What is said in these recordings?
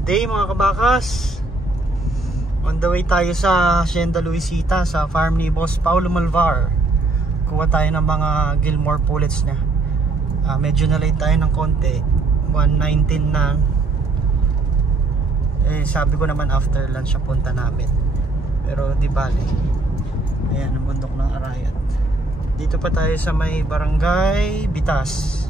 Good day mga kabakas. On the way tayo sa Hacienda Luisita, sa farm ni Boss Paulo Malvar. Kuha tayo ng mga Gilmore pullets niya. Medyo na-late tayo ng konti, 1:19 na. Sabi ko naman after lunch siya punta namin, pero di bali. Ayan ang bundok ng Arayat. Dito pa tayo sa may barangay Bitas.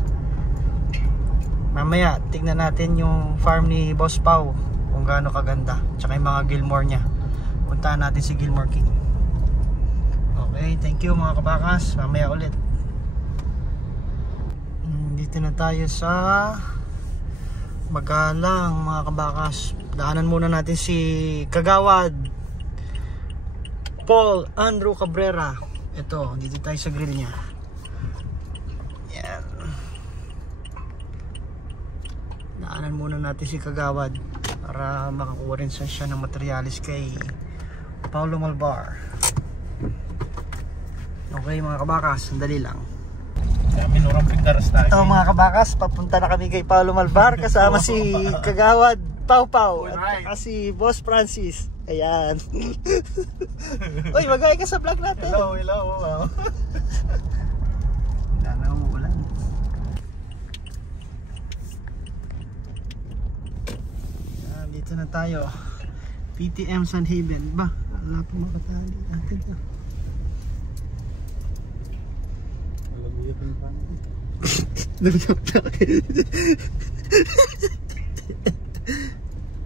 Mamaya tignan natin yung farm ni Boss Pau, kung gaano kaganda, tsaka yung mga Gilmore nya. Puntahan natin si Gilmore King. Okay, thank you mga kabakas. Mamaya ulit. Dito na tayo sa Magalang mga kabakas. Daanan muna natin si Kagawad Paul Andrew Cabrera. Ito, dito tayo sa grill nya. Yan. Daanan muna natin si Kagawad para makakuha rin siya ng materialis kay Paulo Malvar. Okay mga kabakas, sandali lang. Ito mga kabakas, papunta na kami kay Paulo Malvar kasama si Kagawad Pau Pau at saka si Boss Francis. Ayan. Uy, magay ka sa vlog natin. Hello, hello. Wala na umuulan. Dito na tayo. PTM San Haven. Ba, wala pa makatali natin to.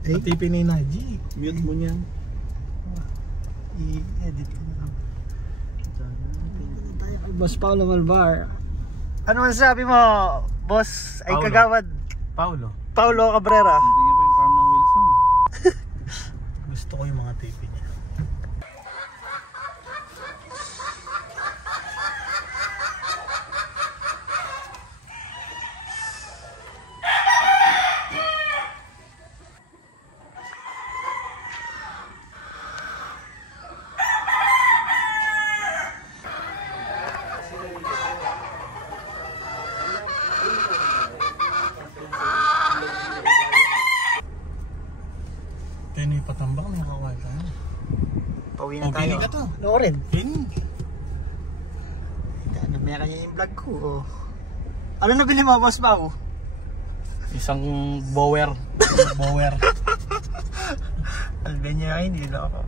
Natipin ni Naji. Mute mo niyan. I-edit ko na lang. Boss Paulo Malvar. Ano masasabi mo, Boss ay Paulo. Kagawad Paulo Cabrera? Hindi nga ba yung farm ng Wilson? Gusto ko yung mga tipin niya. Tayo na yung patambak na nakakawal tayo. Pauwi na tayo. Pili ka to. Oo rin. Pili. Namaya kanya yung vlog ko. Ano nabili mo, Boss Pau? Isang bower. Bower. Albania ay hindi na ako.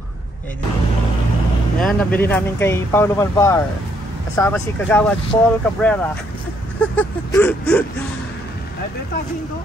Yan, nabili namin kay Paulo Malvar. Kasama si Kagawad Paul Cabrera. Ay, betasin ko.